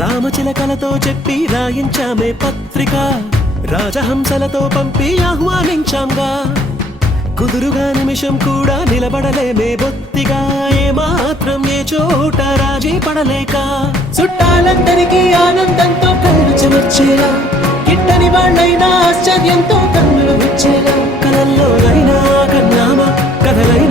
రామచిలకలతో చెప్పి రాయించామే పత్రిక, రాజహంసలతో పంపి ఆహ్వానించాంగా. కుదురుగా నిమిషం కూడా నిలబడలేమే బొత్తిగా, ఏ మాత్రం ఏ చోట రాజీ పడలేక. చుట్టాలందరికీ ఆనందంతో కళ్ళు చెమర్చేలా, గిట్టని వాళ్ళైనా ఆశ్చర్యంతో కన్నులు వచ్చేలా. కలల్లోనైనా కన్నామా కథలైనా